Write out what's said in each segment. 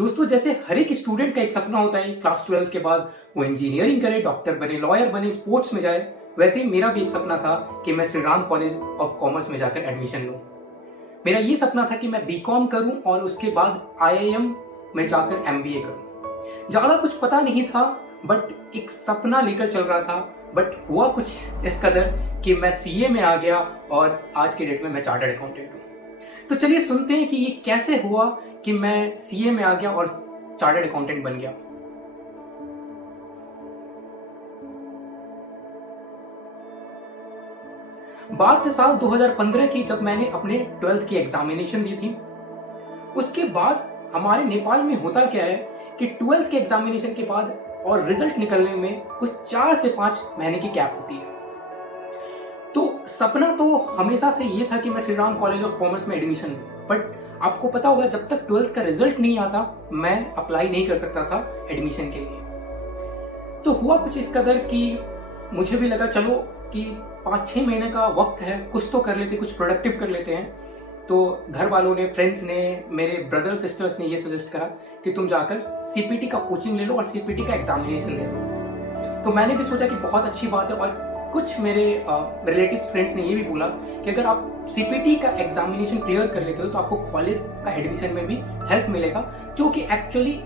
दोस्तों, जैसे हर एक स्टूडेंट का एक सपना होता है क्लास 12 के बाद वो इंजीनियरिंग करे, डॉक्टर बने, लॉयर बने, स्पोर्ट्स में जाए। वैसे ही मेरा भी एक सपना था कि मैं Shri Ram college of commerce में जाकर एडमिशन लूं। मेरा ये सपना था कि मैं बीकॉम करूं और उसके बाद आईआईएम में जाकर एमबीए करूं। ज्यादा कुछ पता नहीं था, बट एक सपना लेकर चल रहा था। बट हुआ कुछ इस कदर कि मैं सीए में आ गया और आज के डेट में मैं चार्टर्ड अकाउंटेंट हूं। तो चलिए सुनते हैं कि ये कैसे हुआ कि मैं सीए में आ गया और चार्टर्ड अकाउंटेंट बन गया। बात है साल 2015 की, जब मैंने अपने 12th की एग्जामिनेशन दी थी। उसके बाद हमारे नेपाल में होता क्या है कि 12th के एग्जामिनेशन के बाद और रिजल्ट निकलने में कुछ 4 से 5 महीने की गैप होती है। तो सपना तो हमेशा से ये था कि मैं Shri Ram college of commerce में एडमिशन लूं, बट आपको पता होगा जब तक 12th का रिजल्ट नहीं आता मैं अप्लाई नहीं कर सकता था एडमिशन के लिए। तो हुआ कुछ इस कदर कि मुझे भी लगा चलो कि 5-6 महीने का वक्त है, कुछ तो कर लेते, कुछ प्रोडक्टिव कर लेते हैं। तो घर वालों ने, फ्रेंड्स ने, मेरे ब्रदर सिस्टर्स ने ये सजेस्ट करा कि तुम जाकर सीपीटी का कोचिंग ले लो और सीपीटी का एग्जामिनेशन दे दो। तो मैंने भी सोचा कि बहुत अच्छी बात है, और कुछ मेरे रिलेटिव फ्रेंड्स ने ये भी बोला कि अगर आप सीपीटी का एग्जामिनेशन क्लियर कर लेते हो तो आपको कॉलेज का एडमिशन में भी हेल्प मिलेगा, जो कि एक्चुअली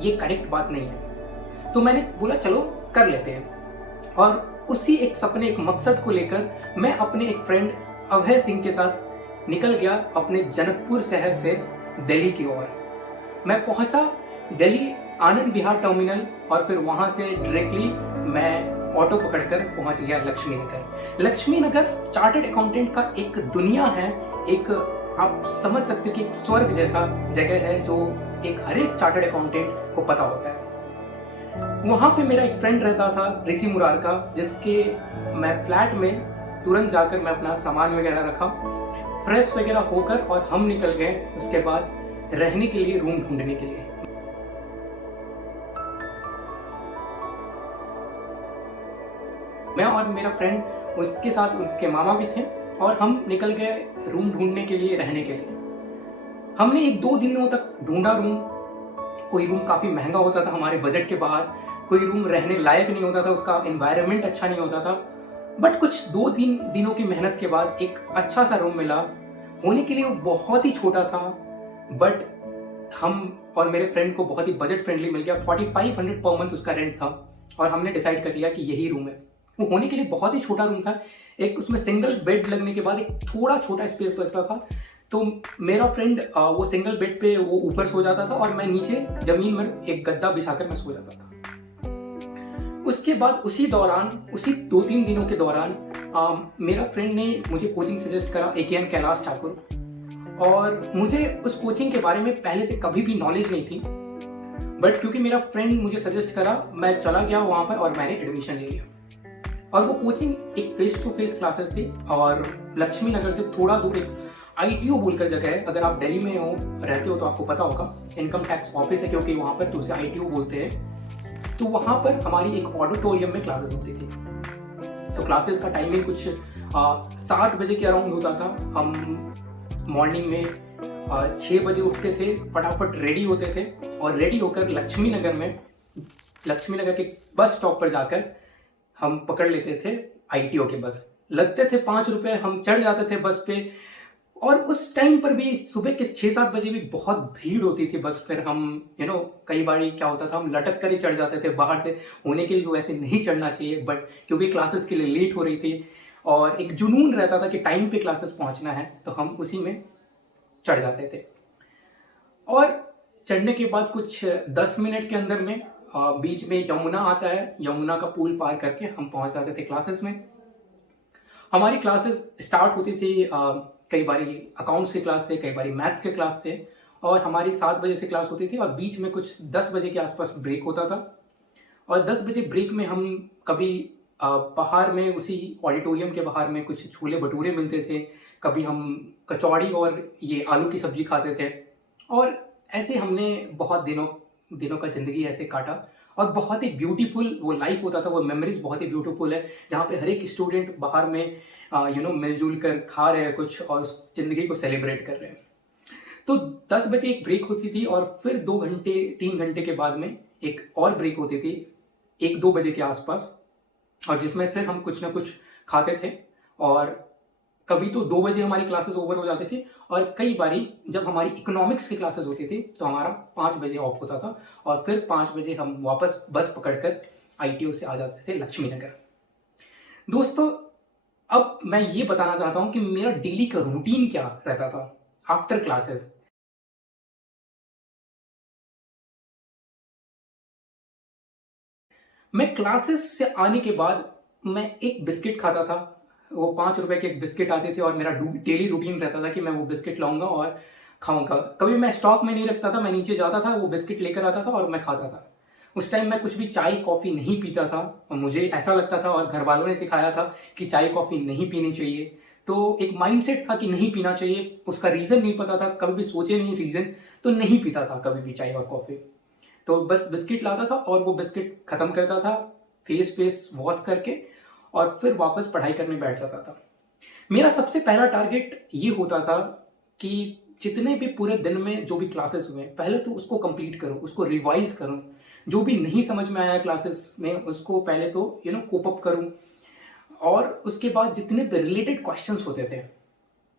ये करेक्ट बात नहीं है। तो मैंने बोला चलो कर लेते हैं, और उसी एक सपने, एक मकसद को लेकर मैं अपने एक फ्रेंड अभय सिंह के साथ निकल गया अपने जनकपुर शहर से दिल्ली की ओर। मैं पहुंचा दिल्ली आनंद विहार टर्मिनल, और फिर वहां से डायरेक्टली मैं ऑटो पकड़कर पहुंच गया लक्ष्मी नगर। लक्ष्मी नगर चार्टर्ड अकाउंटेंट का एक दुनिया है, एक आप समझ सकते हो कि एक स्वर्ग जैसा जगह है जो एक हर एक चार्टर्ड अकाउंटेंट को पता होता है। वहां पे मेरा एक फ्रेंड रहता था ऋषि मुरार का, जिसके मैं फ्लैट में तुरंत जाकर मैं अपना सामान वगैरह रखा, फ्रेश वगैरह होकर, और हम निकल गए उसके बाद रहने के लिए, रूम ढूंढने के लिए। मैं और मेरा फ्रेंड, उसके साथ उनके मामा भी थे, और हम निकल गए रूम ढूंढने के लिए, रहने के लिए। हमने 1-2 दिनों तक ढूंढा रूम। कोई रूम काफ़ी महंगा होता था, हमारे बजट के बाहर, कोई रूम रहने लायक नहीं होता था, उसका एनवायरनमेंट अच्छा नहीं होता था। बट कुछ 2-3 दिनों की मेहनत के बाद एक अच्छा सा रूम मिला। होने के लिए वो बहुत ही छोटा था, बट हम और मेरे फ्रेंड को बहुत ही बजट फ्रेंडली मिल गया। 4500 पर मंथ उसका रेंट था, और हमने डिसाइड कर लिया कि यही रूम है। वो होने के लिए बहुत ही छोटा रूम था, एक उसमें सिंगल बेड लगने के बाद एक थोड़ा छोटा स्पेस बचता था। तो मेरा फ्रेंड वो सिंगल बेड पे वो ऊपर सो जाता था, और मैं नीचे जमीन में एक गद्दा बिछाकर मैं सो जाता था। उसके बाद उसी दौरान, उसी 2-3 दिनों के दौरान मेरा फ्रेंड ने मुझे कोचिंग सजेस्ट करा, एकेएन कैलाश ठाकुर। और मुझे उस कोचिंग के बारे में पहले से कभी भी नॉलेज नहीं थी, बट क्योंकि मेरा फ्रेंड मुझे सजेस्ट करा, मैं चला गया वहाँ पर और मैंने एडमिशन ले लिया। और वो कोचिंग एक फेस टू फेस क्लासेस थी, और लक्ष्मी नगर से थोड़ा दूर एक आईटीओ बोलकर जगह है। अगर आप दिल्ली में हो, रहते हो, तो आपको पता होगा, इनकम टैक्स ऑफिस है, क्योंकि वहाँ पर तो उसे आईटीओ बोलते हैं। तो वहाँ पर हमारी एक ऑडिटोरियम में क्लासेस होती थी। तो क्लासेस का टाइमिंग कुछ 7 बजे के अराउंड होता था। हम मॉर्निंग में 6 बजे उठते थे, फटाफट रेडी होते थे, और रेडी होकर लक्ष्मी नगर के बस स्टॉप पर जाकर हम पकड़ लेते थे आईटीओ के बस। लगते थे 5 रुपए, हम चढ़ जाते थे बस पे। और उस टाइम पर भी सुबह के 6-7 बजे भी बहुत भीड़ होती थी बस पर। हम कई बार क्या होता था, हम लटक कर ही चढ़ जाते थे। बाहर से होने के लिए तो वैसे नहीं चढ़ना चाहिए, बट क्योंकि क्लासेस के लिए लेट हो रही थी और एक जुनून रहता था कि टाइम पे क्लासेस पहुंचना है, तो हम उसी में चढ़ जाते थे। और चढ़ने के बाद कुछ 10 मिनट के अंदर में बीच में यमुना आता है, यमुना का पुल पार करके हम पहुंच जाते थे क्लासेस में। हमारी क्लासेस स्टार्ट होती थी कई बारी अकाउंट्स की क्लास से, कई बारी मैथ्स के क्लास से, और हमारी 7 बजे से क्लास होती थी, और बीच में कुछ 10 बजे के आसपास ब्रेक होता था। और 10 बजे ब्रेक में हम कभी बाहर में, उसी ऑडिटोरियम के बाहर में कुछ छोले भटूरे मिलते थे, कभी हम कचौड़ी और ये आलू की सब्जी खाते थे। और ऐसे हमने बहुत दिनों का ज़िंदगी ऐसे काटा, और बहुत ही ब्यूटीफुल वो लाइफ होता था, वो मेमोरीज बहुत ही ब्यूटीफुल है, जहाँ पे हर एक स्टूडेंट बाहर में मिलजुल कर खा रहे हैं कुछ, और उस ज़िंदगी को सेलिब्रेट कर रहे हैं। तो 10 बजे एक ब्रेक होती थी और फिर 2 घंटे 3 घंटे के बाद में एक और ब्रेक होती थी 1-2 बजे के आसपास, और जिसमें फिर हम कुछ ना कुछ खाते थे। और कभी तो 2 बजे हमारी क्लासेस ओवर हो जाती थी, और कई बारी जब हमारी इकोनॉमिक्स की क्लासेस होती थी तो हमारा 5 बजे ऑफ होता था, और फिर 5 बजे हम वापस बस पकड़कर आईटीओ से आ जाते थे लक्ष्मी नगर। दोस्तों, अब मैं ये बताना चाहता हूँ कि मेरा डेली का रूटीन क्या रहता था आफ्टर क्लासेस। मैं क्लासेस से आने के बाद मैं एक बिस्किट खाता था। वो 5 रुपए के एक बिस्किट आते थे, और मेरा डेली रूटीन रहता था कि मैं वो बिस्किट लाऊंगा और खाऊंगा। कभी मैं स्टॉक में नहीं रखता था, मैं नीचे जाता था, वो बिस्किट लेकर आता था और मैं खाता था। उस टाइम मैं कुछ भी चाय कॉफ़ी नहीं पीता था, और मुझे ऐसा लगता था और घर वालों ने सिखाया था कि चाय कॉफ़ी नहीं पीनी चाहिए। तो एक माइंडसेट था कि नहीं पीना चाहिए, उसका रीज़न नहीं पता था, कभी भी सोचे नहीं रीज़न, तो नहीं पीता था कभी भी चाय और कॉफ़ी। तो बस बिस्किट लाता था और वो बिस्किट ख़त्म करता था, फेस वॉश करके, और फिर वापस पढ़ाई करने बैठ जाता था। मेरा सबसे पहला टारगेट ये होता था कि जितने भी पूरे दिन में जो भी क्लासेस हुए, पहले तो उसको कंप्लीट करो, उसको रिवाइज करो। जो भी नहीं समझ में आया क्लासेस में, उसको पहले तो कोप अप करूं। और उसके बाद जितने भी रिलेटेड क्वेश्चंस होते थे,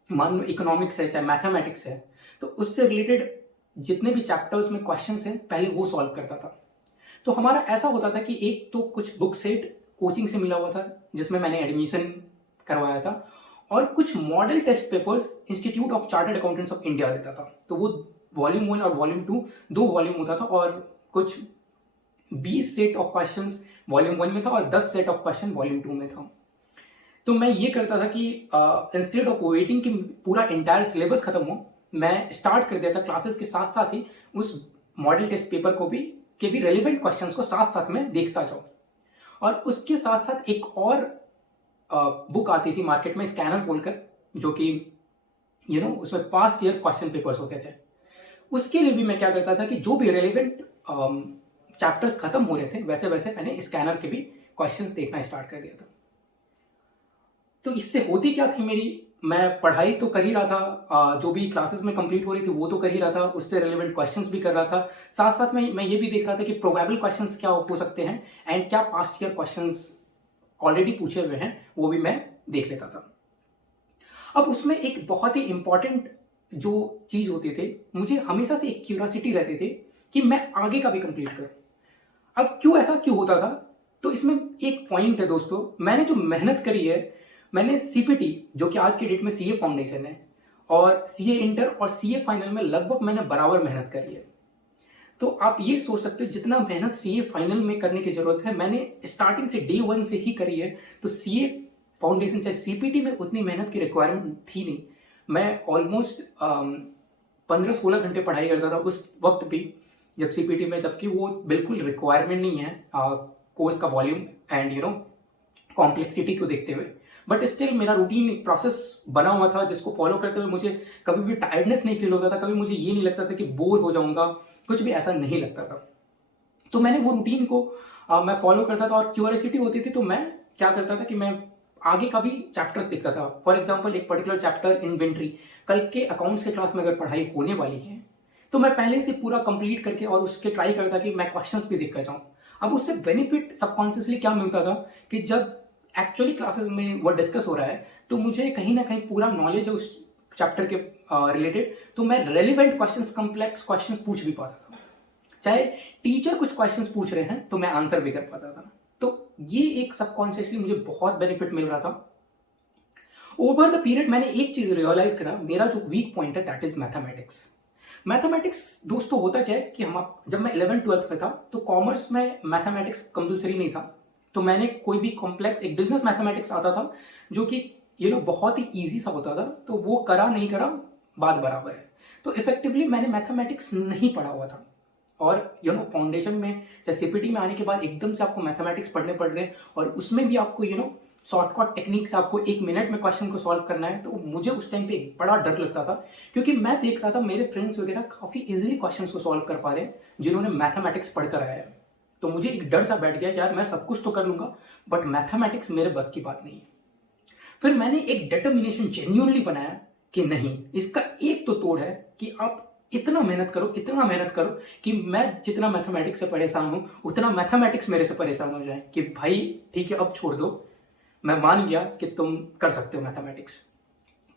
मान लो इकोनॉमिक्स है चाहे मैथमेटिक्स है, तो उससे रिलेटेड जितने भी चैप्टर्स में क्वेश्चंस हैं पहले वो सॉल्व करता था। तो हमारा ऐसा होता था कि एक तो कुछ बुक सेट कोचिंग से मिला हुआ था जिसमें मैंने एडमिशन करवाया था, और कुछ model test papers institute of chartered accountants of India देता था। तो वो वॉल्यूम 1 और वॉल्यूम 2 दो वॉल्यूम होता था, और कुछ 20 सेट ऑफ क्वेश्चंस वॉल्यूम 1 में था और 10 सेट ऑफ क्वेश्चन वॉल्यूम 2 में था। तो मैं ये करता था कि इंस्टेड ऑफ वेटिंग कि पूरा इंटायर सिलेबस खत्म हो, मैं स्टार्ट कर देता क्लासेस के साथ साथ ही उस मॉडल टेस्ट पेपर को भी रेलिवेंट क्वेश्चंस को साथ साथ में देखता जाऊँ। और उसके साथ साथ एक और बुक आती थी मार्केट में, स्कैनर बोलकर, जो कि उसमें पास्ट ईयर क्वेश्चन पेपर्स होते थे। उसके लिए भी मैं क्या करता था कि जो भी रेलिवेंट चैप्टर्स खत्म हो रहे थे वैसे वैसे मैंने स्कैनर के भी क्वेश्चंस देखना स्टार्ट कर दिया था। तो इससे होती क्या थी मेरी, मैं पढ़ाई तो कर ही रहा था, जो भी क्लासेस में कंप्लीट हो रही थी वो तो कर ही रहा था, उससे रिलेवेंट क्वेश्चंस भी कर रहा था। साथ साथ में मैं ये भी देख रहा था कि प्रोबेबल क्वेश्चंस क्या हो सकते हैं, एंड क्या पास्ट ईयर क्वेश्चंस ऑलरेडी पूछे हुए हैं वो भी मैं देख लेता था। अब उसमें एक बहुत ही इंपॉर्टेंट जो चीज़ होती थी, मुझे हमेशा से एक क्यूरियोसिटी रहती थी कि मैं आगे का भी कंप्लीट करूं। अब ऐसा क्यों होता था, तो इसमें एक पॉइंट है दोस्तों, मैंने जो मेहनत करी है, मैंने सीपीटी जो कि आज के डेट में सीए फाउंडेशन है, और सीए इंटर और सीए फाइनल में लगभग मैंने बराबर मेहनत करी है। तो आप ये सोच सकते हो जितना मेहनत सीए फाइनल में करने की जरूरत है मैंने स्टार्टिंग से डे 1 से ही करी है। तो सीए फाउंडेशन चाहे सीपीटी में उतनी मेहनत की रिक्वायरमेंट थी नहीं। मैं ऑलमोस्ट 15-16 घंटे पढ़ाई करता था उस वक्त भी जब सीपीटी में, जबकि वो बिल्कुल रिक्वायरमेंट नहीं है कोर्स का वॉल्यूम एंड कॉम्प्लेक्सिटी को देखते हुए। बट स्टिल मेरा रूटीन एक प्रोसेस बना हुआ था जिसको फॉलो करते हुए मुझे कभी भी टायर्डनेस नहीं फील होता था, कभी मुझे ये नहीं लगता था कि बोर हो जाऊंगा, कुछ भी ऐसा नहीं लगता था। तो मैंने वो रूटीन को मैं फॉलो करता था, और क्यूरियोसिटी होती थी तो मैं क्या करता था कि मैं आगे का भी चैप्टर्स देखता था। फॉर एग्जाम्पल एक पर्टिकुलर चैप्टर इन्वेंट्री, कल के अकाउंट्स के क्लास में अगर पढ़ाई होने वाली है तो मैं पहले से पूरा कंप्लीट करके और उसके ट्राई करता कि मैं क्वेश्चंस भी देख कर जाऊँ। अब उससे बेनिफिट सबकॉन्शियसली क्या मिलता था कि जब एक्चुअली क्लासेस में वो डिस्कस हो रहा है तो मुझे कहीं ना कहीं पूरा नॉलेज है उस चैप्टर के रिलेटेड, तो मैं रेलिवेंट क्वेश्चंस, कॉम्प्लेक्स क्वेश्चंस पूछ भी पाता था। चाहे टीचर कुछ क्वेश्चंस पूछ रहे हैं तो मैं आंसर भी कर पाता था। तो ये एक सबकॉन्शियसली मुझे बहुत बेनिफिट मिल रहा था। ओवर द पीरियड मैंने एक चीज रियलाइज करा, मेरा जो वीक पॉइंट है दैट इज मैथमेटिक्स। मैथमेटिक्स दोस्तों होता क्या है कि हम जब मैं 11th-12th में था तो कॉमर्स में मैथमेटिक्स कंपलसरी नहीं था। तो मैंने कोई भी कॉम्प्लेक्स, एक बिजनेस मैथमेटिक्स आता था जो कि बहुत ही ईजी सा होता था, तो वो करा नहीं करा बात बराबर है। तो इफेक्टिवली मैंने मैथमेटिक्स नहीं पढ़ा हुआ था, और फाउंडेशन में चाहे सीपीटी में आने के बाद एकदम से आपको मैथमेटिक्स पढ़ने पड़ रहे हैं, और उसमें भी आपको शॉर्टकट टेक्निक से आपको 1 मिनट में क्वेश्चन को सॉल्व करना है। तो मुझे उस टाइम पे एक बड़ा डर लगता था, क्योंकि मैं देख रहा था मेरे फ्रेंड्स वगैरह काफ़ी इजीली क्वेश्चन को सॉल्व कर पा रहे हैं जिन्होंने मैथमेटिक्स पढ़कर आया है। तो मुझे एक डर सा बैठ गया कि यार मैं सब कुछ तो कर लूंगा बट मैथमेटिक्स मेरे बस की बात नहीं है। फिर मैंने एक डिटर्मिनेशन जेन्युइनली बनाया कि नहीं, इसका एक तो तोड़ है कि आप इतना मेहनत करो, इतना मेहनत करो कि मैं जितना मैथमेटिक्स से परेशान हूँ उतना मैथमेटिक्स मेरे से परेशान हो जाए कि भाई ठीक है अब छोड़ दो, मैं मान गया कि तुम कर सकते हो मैथमेटिक्स।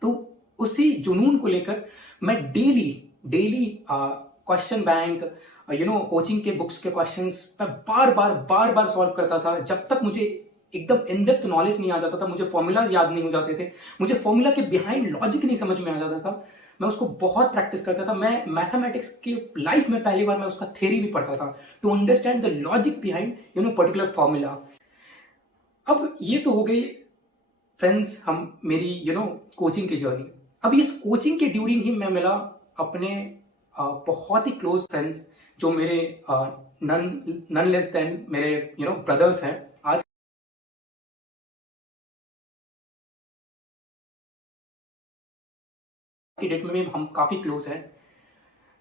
तो उसी जुनून को लेकर मैं daily daily question bank coaching के बुक्स के क्वेश्चंस मैं बार बार सॉल्व करता था जब तक मुझे एकदम इन डेप्थ नॉलेज नहीं आ जाता था, मुझे फॉर्मूलाज याद नहीं हो जाते थे, मुझे फॉर्मूला के बिहाइंड लॉजिक नहीं समझ में आ जाता था। मैं उसको बहुत प्रैक्टिस करता था। मैं मैथमेटिक्स की लाइफ में पहली बार मैं उसका थ्योरी भी पढ़ता था to understand the logic behind particular formula. अब ये तो हो गई फ्रेंड्स हम मेरी कोचिंग की जर्नी। अब इस कोचिंग के ड्यूरिंग ही मैं मिला अपने बहुत ही क्लोज फ्रेंड्स जो मेरे नन लेस देन मेरे ब्रदर्स हैं। आज की डेट में भी हम काफ़ी क्लोज हैं।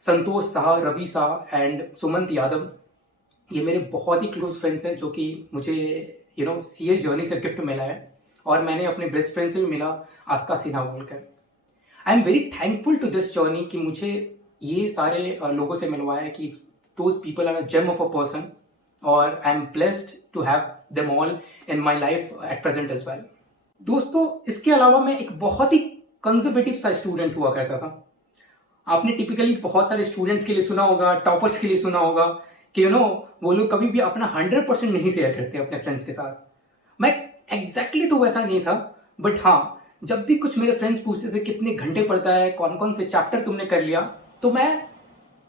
संतोष शाह, रवि शाह एंड सुमंत यादव, ये मेरे बहुत ही क्लोज फ्रेंड्स हैं जो कि मुझे सीए जर्नी से गिफ्ट मिला है। और मैंने अपने बेस्ट फ्रेंड से भी मिला, आस्का सिन्हा बोलकर। I am very thankful to this journey कि मुझे ये सारे लोगों से मिलवाया कि those people are a gem of a person, और I am blessed to have them all in my life at present as well. दोस्तों, इसके अलावा मैं एक बहुत ही कंजर्वेटिव सा स्टूडेंट हुआ करता था। आपने टिपिकली बहुत सारे स्टूडेंट्स के लिए सुना होगा, टॉपर्स के लिए सुना होगा कि वो लोग कभी भी अपना 100% नहीं शेयर करते अपने फ्रेंड्स के साथ। मैं एग्जैक्टली तो वैसा नहीं था, बट हाँ, जब भी कुछ मेरे फ्रेंड्स पूछते थे कितने घंटे पढ़ता है, कौन कौन से चैप्टर तुमने कर लिया, तो मैं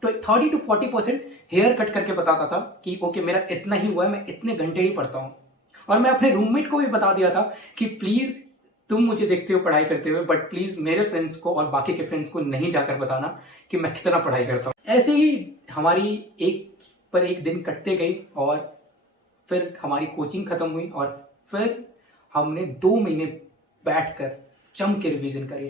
30 to 40% हेयर कट करके बताता था कि ओके मेरा इतना ही हुआ है, मैं इतने घंटे ही पढ़ता हूँ। और मैं अपने रूममेट को भी बता दिया था कि प्लीज़ तुम मुझे देखते हो पढ़ाई करते हुए, बट प्लीज़ मेरे फ्रेंड्स को और बाकी के फ्रेंड्स को नहीं जाकर बताना कि मैं कितना पढ़ाई करता हूँ। ऐसे ही हमारी एक पर एक दिन कटते गई और फिर हमारी कोचिंग ख़त्म हुई और फिर हमने 2 महीने बैठकर जम के रिवीजन करे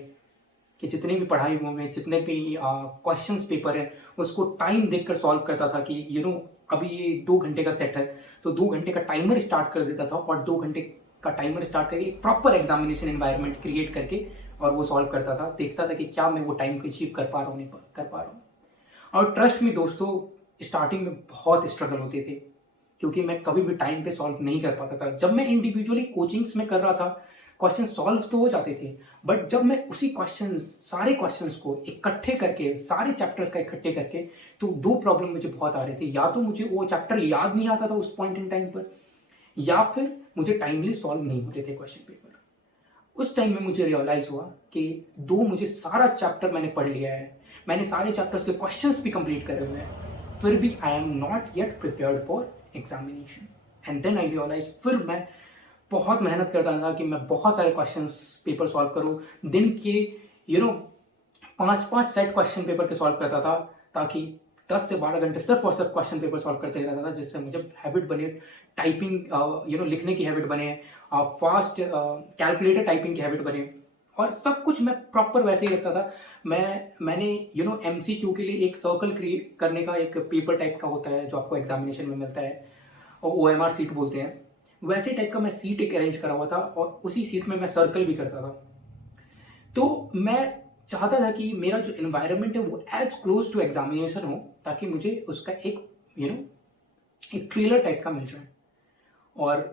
कि जितने भी पढ़ाई हुए हैं, जितने भी क्वेश्चंस पेपर है, उसको टाइम देखकर सॉल्व करता था कि अभी ये 2 घंटे का सेट है तो 2 घंटे का टाइमर स्टार्ट कर देता था और 2 घंटे का टाइमर स्टार्ट करके एक प्रॉपर एग्जामिनेशन एनवायरनमेंट क्रिएट करके और वो सॉल्व करता था, देखता था कि क्या मैं वो टाइम को अचीव कर पा रहा हूँ, नहीं कर पा रहा हूँ। और ट्रस्ट में दोस्तों, स्टार्टिंग में बहुत स्ट्रगल होते थे क्योंकि मैं कभी भी टाइम पे सॉल्व नहीं कर पाता था। जब मैं इंडिविजुअली कोचिंग्स में कर रहा था, क्वेश्चन सॉल्व तो हो जाते थे, बट जब मैं उसी सारे क्वेश्चंस को इकट्ठे करके, सारे चैप्टर्स का इकट्ठे करके, तो 2 प्रॉब्लम मुझे बहुत आ रहे थे। या तो मुझे वो चैप्टर याद नहीं आता था उस पॉइंट इन टाइम पर, या फिर मुझे टाइमली सॉल्व नहीं होते थे क्वेश्चन पेपर। उस टाइम में मुझे रियलाइज हुआ कि मुझे सारा चैप्टर मैंने पढ़ लिया है, मैंने सारे चैप्टर्स के क्वेश्चंस भी कंप्लीट करे हुए हैं, फिर भी I am not yet prepared for examination. And then I realise, फिर मैं बहुत मेहनत करता था कि मैं बहुत सारे क्वेश्चंस पेपर सॉल्व करूँ। दिन के 5-5 सेट क्वेश्चन पेपर के सॉल्व करता था ताकि 10 से 12 घंटे सिर्फ और सिर्फ क्वेश्चन पेपर सॉल्व करते रहता था, जिससे मुझे हैबिट बने, टाइपिंग लिखने की हैबिट बने, फास्ट कैलकुलेटर टाइपिंग की हैबिट बने, और सब कुछ मैं प्रॉपर वैसे ही रखता था। मैंने MCQ के लिए एक सर्कल क्रिएट करने का एक पेपर टाइप का होता है जो आपको एग्जामिनेशन में मिलता है, और OMR सीट बोलते हैं, वैसे टाइप का मैं सीट एक अरेंज करा हुआ था और उसी सीट में मैं सर्कल भी करता था। तो मैं चाहता था कि मेरा जो एनवायरनमेंट है वो एज क्लोज टू एग्जामिनेशन हो ताकि मुझे उसका एक एक ट्रेलर टाइप का मिल जाए। और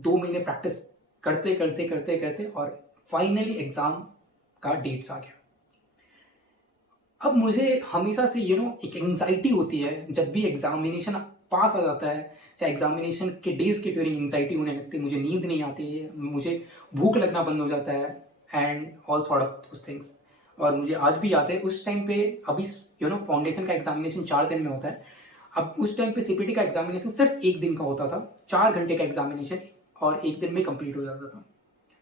2 महीने प्रैक्टिस करते करते करते करते और फाइनली एग्ज़ाम का डेट्स आ गया। अब मुझे हमेशा से एक एंग्जाइटी होती है जब भी एग्जामिनेशन पास आ जाता है, चाहे एग्जामिनेशन के डेज के ड्यूरिंग एंग्जाइटी होने लगती है, मुझे नींद नहीं आती है, मुझे भूख लगना बंद हो जाता है and all sort of those things. और मुझे आज भी याद है उस टाइम पे, अभी फाउंडेशन का एग्जामिनेशन 4 दिन में होता है, अब उस टाइम पे CPT का एग्जामिनेशन सिर्फ 1 दिन का होता था, 4 घंटे का एग्जामिनेशन और 1 दिन में कंप्लीट हो जाता था।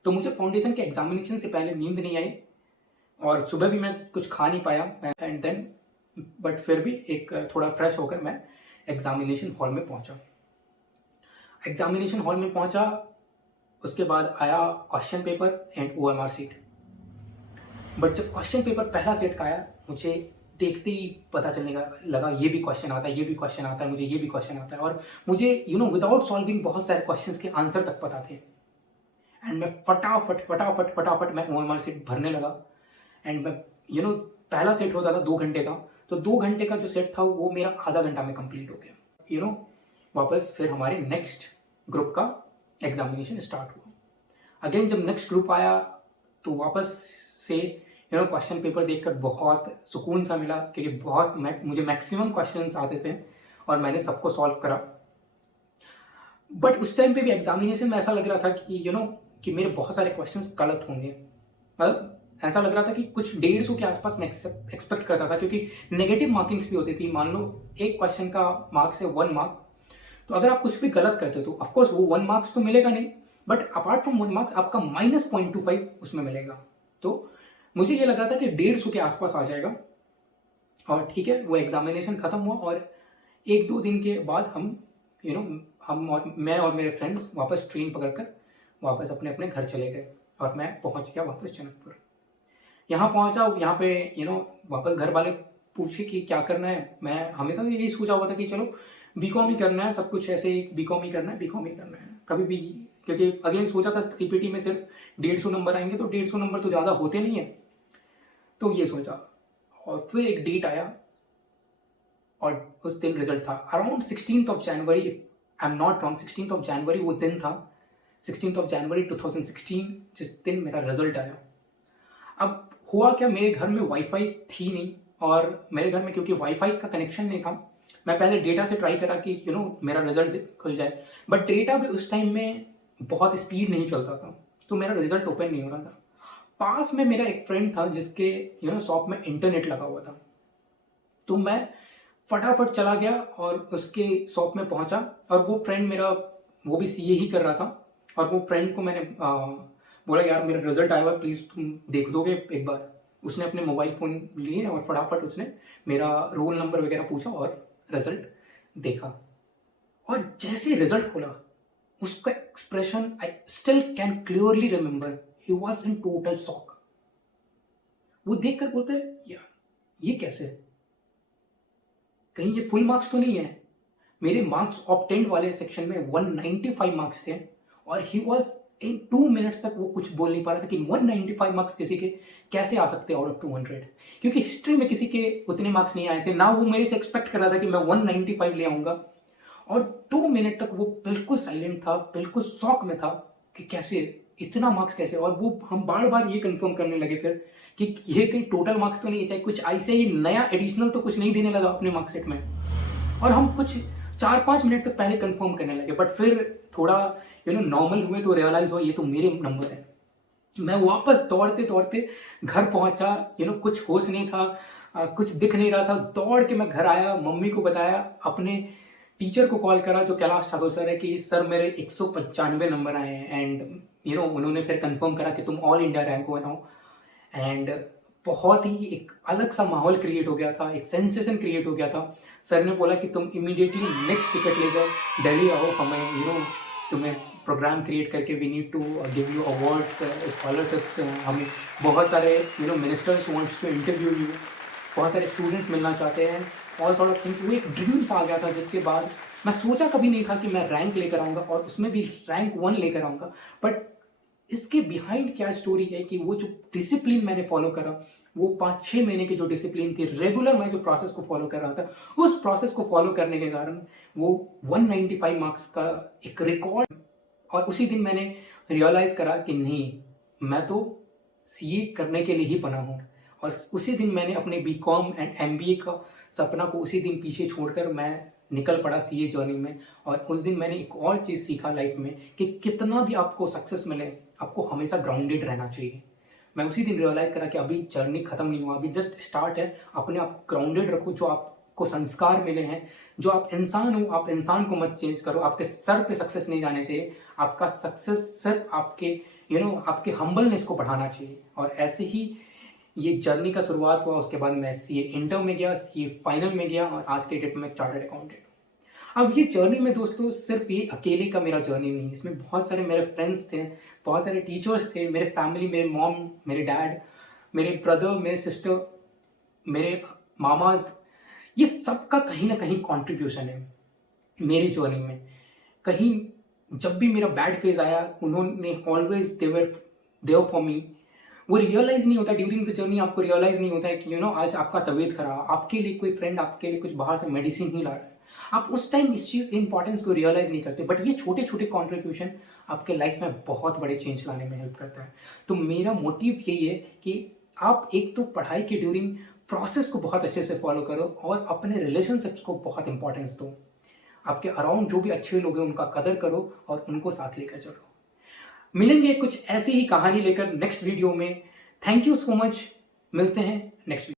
तो मुझे फाउंडेशन के एग्जामिनेशन से पहले नींद नहीं आई और सुबह भी मैं कुछ खा नहीं पाया एंड देन, बट फिर भी एक थोड़ा फ्रेश होकर मैं एग्जामिनेशन हॉल में पहुंचा। एग्जामिनेशन हॉल में पहुंचा, उसके बाद आया question paper and OMR seat. But जब क्वेश्चन पेपर पहला सेट का आया, मुझे देखते ही पता चलने का लगा ये भी क्वेश्चन आता है, ये भी क्वेश्चन आता है, मुझे ये भी क्वेश्चन आता है, और मुझे विदाउट सॉल्विंग बहुत सारे क्वेश्चंस के आंसर तक पता थे। एंड मैं फटाफट मैं OMR सीट भरने लगा एंड मैं पहला सेट होता था 2 घंटे का, तो 2 घंटे का जो सेट था वो मेरा आधा घंटा में कंप्लीट हो गया। वापस फिर हमारे नेक्स्ट ग्रुप का एग्जामिनेशन स्टार्ट हुआ। अगेन जब नेक्स्ट ग्रुप आया तो वापस से क्वेश्चन पेपर देखकर बहुत सुकून सा मिला, क्योंकि मुझे मैक्सिमम क्वेश्चंस आते थे और मैंने सबको सॉल्व करा। बट उस टाइम पे भी एग्जामिनेशन में ऐसा लग रहा था कि कि मेरे बहुत सारे क्वेश्चंस गलत होंगे। मतलब ऐसा लग रहा था कि कुछ 150 के आसपास मैं एक्सपेक्ट करता था, क्योंकि नेगेटिव मार्किंग्स भी होती थी। मान लो एक क्वेश्चन का मार्क्स है 1 मार्क, तो अगर आप कुछ भी गलत करते हो तो ऑफकोर्स वो 1 मार्क्स तो मिलेगा नहीं, बट अपार्ट फ्रॉम 1 मार्क्स आपका -0.25 उसमें मिलेगा। तो मुझे ये लग रहा था कि 150 के आसपास आ जाएगा। और ठीक है, वो एग्जामिनेशन खत्म हुआ और 1-2 दिन के बाद हम और मैं और मेरे फ्रेंड्स वापस ट्रेन पकड़कर वापस अपने अपने घर चले गए और मैं पहुंच गया वापस जनकपुर। यहाँ पहुंचा, यहाँ पे वापस घर वाले पूछे कि क्या करना है। मैं हमेशा से यही सोचा हुआ था कि चलो बीकॉम ही करना है, सब कुछ ऐसे ही बीकॉम ही करना है, बीकॉम ही करना है कभी भी, क्योंकि अगेन सोचा था सीपीटी में सिर्फ 150 नंबर आएंगे, तो 150 नंबर तो ज़्यादा होते नहीं है, तो ये सोचा। और फिर एक डेट आया और उस दिन रिजल्ट था around 16 January, if I am not wrong, 16 जनवरी वो दिन था, 16 जनवरी 2016, जिस दिन मेरा रिजल्ट आया। अब हुआ क्या, मेरे घर में वाईफाई थी नहीं, और मेरे घर में क्योंकि वाईफाई का कनेक्शन नहीं था, मैं पहले डेटा से ट्राई करा कि मेरा रिजल्ट खुल जाए, बट डेटा भी उस टाइम में बहुत स्पीड नहीं चलता था, तो मेरा रिजल्ट ओपन नहीं हो रहा था। पास में मेरा एक फ्रेंड था जिसके शॉप में इंटरनेट लगा हुआ था, तो मैं फटाफट चला गया और उसके शॉप में पहुंचा। और वो फ्रेंड मेरा, वो भी सीए ही कर रहा था, और वो फ्रेंड को मैंने बोला यार मेरा रिजल्ट आया हुआ, प्लीज़ तुम देख दोगे एक बार। उसने अपने मोबाइल फ़ोन लिए और फटाफट उसने मेरा रोल नंबर वगैरह पूछा और रिजल्ट देखा। और जैसे रिजल्ट खोला, उसका expression I still can clearly remember, he was in total shock. वो देख कर बोलते यार ये कैसे, कहीं ये फुल मार्क्स तो नहीं है। मेरे मार्क्स ऑब्टेन्ड वाले सेक्शन में 195 मार्क्स थे, और ही वॉज इन 2 मिनट्स तक वो कुछ बोल नहीं पा रहा था कि 195 मार्क्स किसी के कैसे आ सकते हैं आउट ऑफ 200, क्योंकि हिस्ट्री में किसी के उतने मार्क्स नहीं आए थे ना, वो मेरे से एक्सपेक्ट कर रहा था कि मैं 195 ले आऊंगा। और 2 मिनट तक वो बिल्कुल साइलेंट था, बिल्कुल शॉक में था कि कैसे इतना मार्क्स कैसे। और वो हम बार बार ये कंफर्म करने लगे फिर कि ये कहीं टोटल मार्क्स तो नहीं है, चाहे कुछ ऐसे ही नया एडिशनल तो कुछ नहीं देने लगा अपने मार्कशीट में। और हम कुछ 4-5 मिनट तक पहले कंफर्म करने लगे, बट फिर थोड़ा नॉर्मल हुए तो रियलाइज हुआ ये तो मेरे नंबर है। मैं वापस दौड़ते दौड़ते घर पहुंचा, कुछ होश नहीं था, कुछ दिख नहीं रहा था। दौड़ के मैं घर आया, मम्मी को बताया, अपने टीचर को कॉल करा जो कैलाश ठाकुर सर है कि सर मेरे 195 नंबर आए हैं। एंड उन्होंने फिर कंफर्म करा कि तुम ऑल इंडिया रैंक हो नाउ। एंड बहुत ही एक अलग सा माहौल क्रिएट हो गया था, एक सेंसेशन क्रिएट हो गया था। सर ने बोला कि तुम इमीडिएटली नेक्स्ट टिकट लेकर दिल्ली आओ, हमें तुम्हें प्रोग्राम क्रिएट करके we need to give you awards, scholarships, हमें बहुत सारे ministers wants to interview you, बहुत सारे स्टूडेंट्स मिलना चाहते हैं, ऑल सॉर्ट ऑफ थिंग्स। वो एक ड्रीम्स आ गया था, जिसके बाद मैं सोचा कभी नहीं था कि मैं रैंक लेकर आऊँगा, और उसमें भी रैंक 1 लेकर आऊँगा। बट इसके बिहाइंड क्या स्टोरी है कि वो जो डिसिप्लिन मैंने फॉलो करा, वो 5-6 महीने की जो डिसिप्लिन थी, रेगुलर मैं जो प्रोसेस को फॉलो कर रहा था, उस प्रोसेस को फॉलो करने के कारण वो 195 मार्क्स का एक रिकॉर्ड। और उसी दिन मैंने रियलाइज करा कि नहीं, मैं तो सीए करने के लिए ही बना हूँ। और उसी दिन मैंने अपने बीकॉम एंड एमबीए का सपना को उसी दिन पीछे छोड़कर मैं निकल पड़ा सीए जर्नी में। और उस दिन मैंने एक और चीज़ सीखा लाइफ में कि कितना भी आपको सक्सेस मिले, आपको हमेशा ग्राउंडेड रहना चाहिए। मैं उसी दिन रियलाइज़ करा कि अभी जर्नी खत्म नहीं हुआ, अभी जस्ट स्टार्ट है। अपने आप को ग्राउंडेड रखो, जो आपको संस्कार मिले हैं, जो आप इंसान हो, आप इंसान को मत चेंज करो। आपके सर पे सक्सेस नहीं जाने चाहिए, आपका सक्सेस सिर्फ आपके आपके हम्बलनेस को बढ़ाना चाहिए। और ऐसे ही ये जर्नी का शुरुआत हुआ। उसके बाद मैं सीए इंटर में गया, सीए फाइनल में गया, और आज के डेट में मैं चार्टर्ड अकाउंटेंट हूँ। अब ये जर्नी में दोस्तों सिर्फ ये अकेले का मेरा जर्नी नहीं है, इसमें बहुत सारे मेरे फ्रेंड्स थे, बहुत सारे टीचर्स थे, मेरे फैमिली, मेरे मॉम, मेरे डैड, मेरे ब्रदर, मेरे सिस्टर, मेरे मामाज, ये सबका कहीं ना कहीं कंट्रीब्यूशन है मेरी जर्नी में। कहीं जब भी मेरा बैड फेज आया, उन्होंने always they were there for me. वो रियलाइज़ नहीं होता ड्यूरिंग द जर्नी, आपको रियलाइज़ नहीं होता है कि आज आपका तबीयत खराब, आपके लिए कोई फ्रेंड आपके लिए कुछ बाहर से मेडिसिन नहीं ला रहा है। आप उस टाइम इस चीज़ इंपॉर्टेंस को रियलाइज़ नहीं करते, बट ये छोटे-छोटे कंट्रीब्यूशन आपके लाइफ में बहुत बड़े चेंज लाने में हेल्प करता है। तो मेरा मोटिव यही है कि आप एक तो पढ़ाई के ड्यूरिंग प्रोसेस को बहुत अच्छे से फॉलो करो और अपने रिलेशनशिप्स को बहुत इंपॉर्टेंस दो। आपके अराउंड जो भी अच्छे लोग हैं उनका कदर करो और उनको साथ लेकर चलो। मिलेंगे कुछ ऐसी ही कहानी लेकर नेक्स्ट वीडियो में। Thank you so much. मिलते हैं नेक्स्ट वीडियो।